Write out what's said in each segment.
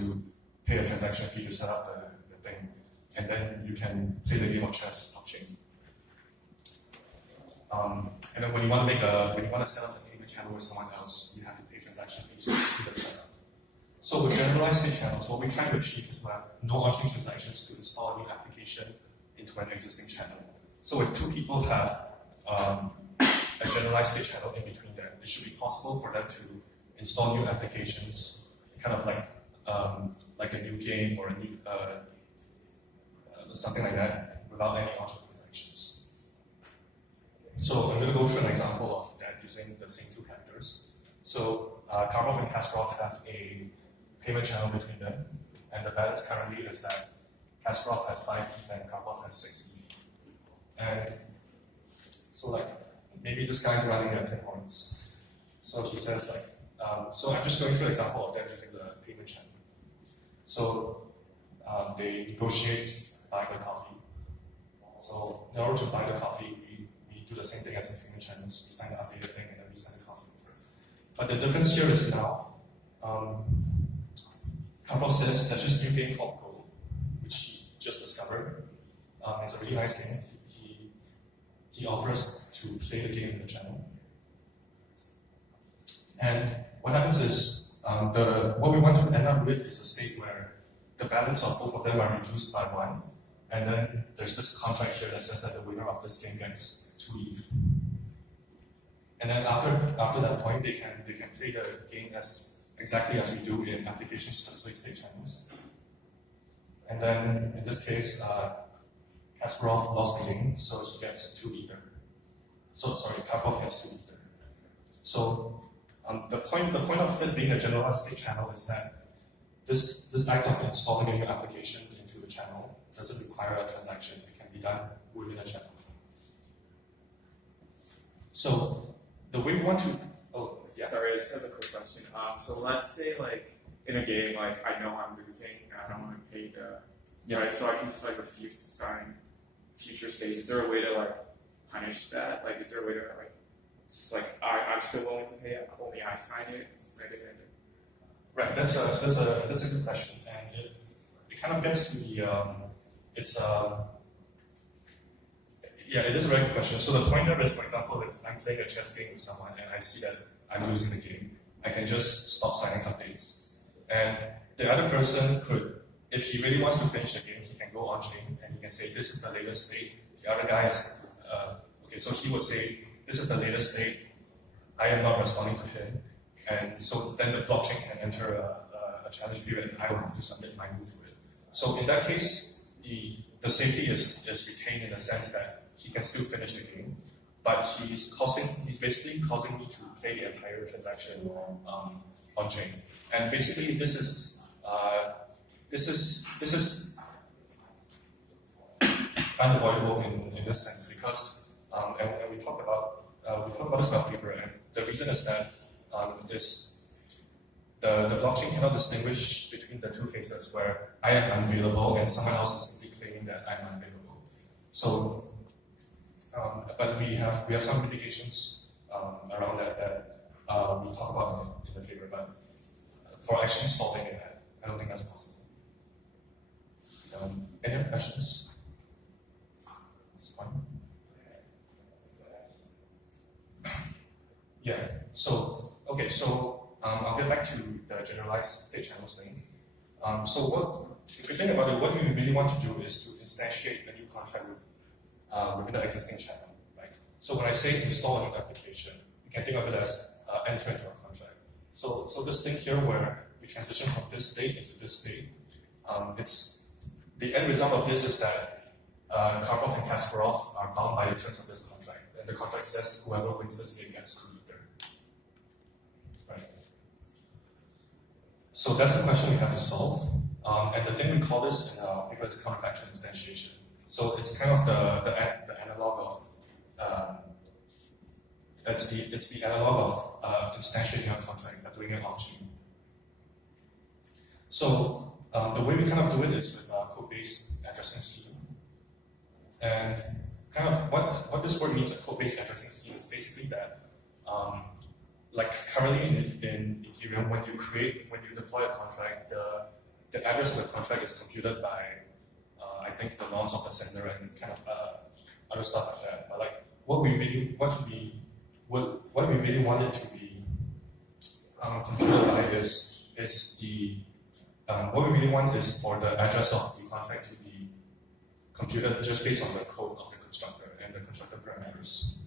you pay a transaction fee to set up the thing, and then you can play the game of chess blockchain. And then when you want to set up a payment channel with someone else, you have to pay transaction fees to do the setup. So with generalized state channels, what we're trying to achieve is no on-chain transactions to install a new application into an existing channel. So if two people have a generalized state channel in between them, it should be possible for them to install new applications, kind of like a new game or a new something like that, without any on-chain transactions. So I'm going to go through an example of that using the same two characters. So Karpov and Kasparov have a payment channel between them, and the balance currently is that Kasparov has 5 ETH and Karpov has 6 ETH. And so maybe this guy's running at 10 points. So he says so I'm just going through an example of them using the payment channel. So they negotiate buying the coffee. So in order to buy the coffee, we do the same thing as in payment channels. We sign the updated thing and then we send the coffee over. But the difference here is now, Karpov says there's this new game called Go, which he just discovered. It's a really nice game. He offers to play the game in the channel. And what happens is, what we want to end up with is a state where the balance of both of them are reduced by 1, and then there's this contract here that says that the winner of this game gets 2 ETH. And then after that point, they can play the game exactly as we do in application-specific state channels. And then in this case, Kasparov lost the game, so he gets 2 Ether. So sorry, Karpov gets 2 Ether. So the point of it being a generalized state channel is that this act of installing a new application into the channel doesn't require a transaction. It can be done within a channel. So the way we want to, Sorry, I just have a quick question. So let's say in a game, I know I'm losing and I don't want to pay right? So I can just refuse to sign future states. Is there a way to punish that? Is there a way to just I'm still willing to pay, only I sign it, it's negative. Right, that's a good question, and it kind of gets to the it is a very good question. So the point there is, for example, if I'm playing a chess game with someone and I see that I'm losing the game, I can just stop signing updates. And the other person could, if he really wants to finish the game, he can go on chain and he can say, this is the latest state. The other guy is, okay, so he would say, this is the latest state. I am not responding to him. And so then the blockchain can enter a challenge period and I will have to submit my move to it. So in that case, the safety is retained in the sense that he can still finish the game, but he's basically causing me to play the entire transaction on chain. And basically this is unavoidable in this sense because and we talk about this in our paper, and the reason is that the blockchain cannot distinguish between the two cases where I am unavailable and someone else is simply claiming that I'm unavailable. So, but we have some mitigations around that we talk about in the paper, but for actually solving it, I don't think that's possible. Any other questions? That's fine. Yeah. So okay. So I'll get back to the generalized state channels thing. So if you think about it, what we really want to do is to instantiate a new contract within the existing channel, right? So when I say install a new application, you can think of it as enter into a contract. So this thing here where we transition from this state into this state, it's the end result of this is that Karpov and Kasparov are bound by the terms of this contract, and the contract says whoever wins this game gets 2 Ether. Right. So that's the question we have to solve, and the thing we call this in our paper is counterfactual instantiation. So it's kind of the analog of it's the analog of instantiating a contract but doing it off-chain. So the way we kind of do it is with code-based addressing scheme. And kind of what this word means, a code-based addressing scheme, is basically that, like currently in Ethereum, when you deploy a contract, the address of the contract is computed by, I think, the norms of the sender and kind of other stuff like that. But like what we really want it to be computed by is the what we really want is for the address of the contract to be computed just based on the code of the constructor and the constructor parameters.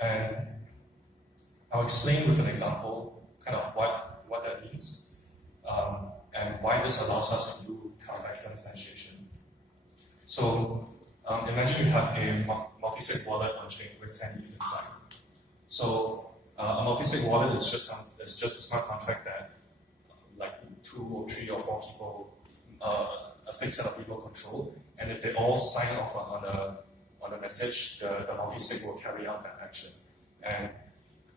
And I'll explain with an example kind of what that means and why this allows us to do counterfactual instantiation. So imagine you have a multi-sig wallet on chain with 10 ETH inside. So a multi-sig wallet is just a smart contract that like 2 or 3 or 4 people, a fixed set of people control, and if they all sign off on a message, the multi-sig will carry out that action. And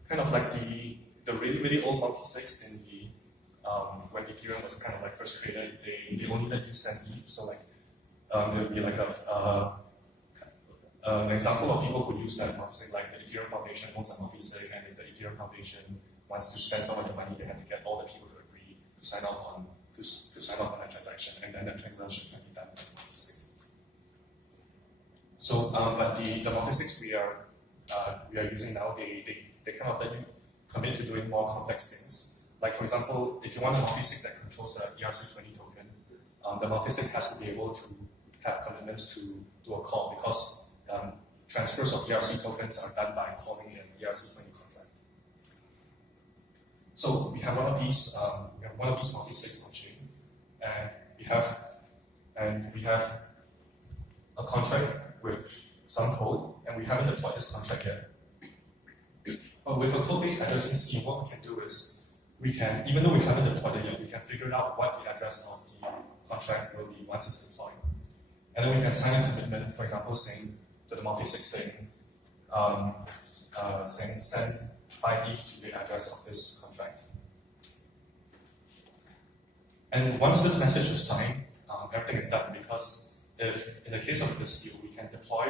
kind of like the really old multi-sigs in the when Ethereum was kind of like first created, they only let you send ETH. So like it would be like an example of people who use that multi-sig, like the Ethereum Foundation owns a multi-sig, and if the Ethereum Foundation wants to spend some of the money, they have to get all the people to agree to sign off on that transaction, and then the transaction can be done by the multi-sig. So, but the multi-sigs we are using now, they kind of let you commit to doing more complex things. Like for example, if you want a multi-sig that controls an ERC20 token, the multi-sig has to be able to have commitments to do a call, because transfers of ERC tokens are done by calling an ERC20 contract. So we have one of these multi-sigs on chain, and we have a contract with some code, and we haven't deployed this contract yet. But with a code-based addressing scheme, what we can do is we can, even though we haven't deployed it yet, we can figure out what the address of the contract will be once it's deployed. And then we can sign a commitment, for example, saying to the multi-sig saying send 5 ETH to the address of this contract. And once this message is signed, everything is done, because if in the case of this deal, we can deploy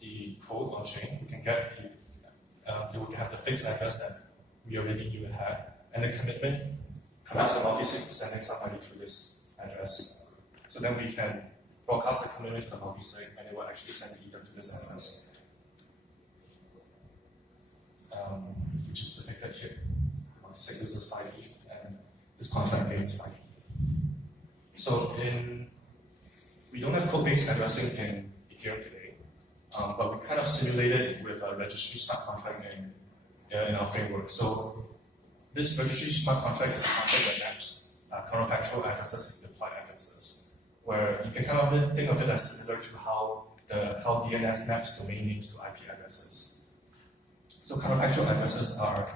the code on chain, we can get you would have the fixed address that we already knew it had, and the commitment commits the multi-sig to sending somebody to this address. So then we can broadcast the commitment to the multi-sig, and it will actually send the ether to this address, which is depicted here. The multi-sig loses 5 ETH, and this contract gains 5 ETH. So we don't have code-based addressing in Ethereum today, but we kind of simulated it with a registry smart contract in our framework. So this registry smart contract is a contract that maps counterfactual addresses to deployed addresses, where you can kind of think of it as similar to how DNS maps domain names to IP addresses. So counterfactual addresses are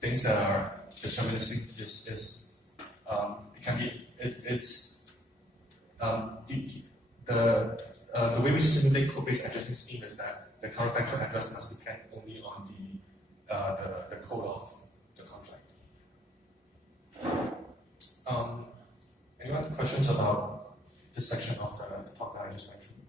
things that are deterministic. The way we simulate code-based addressing scheme is that the counterfactual address must depend only on the code of the contract. Anyone have questions about this section of the talk that I just went through?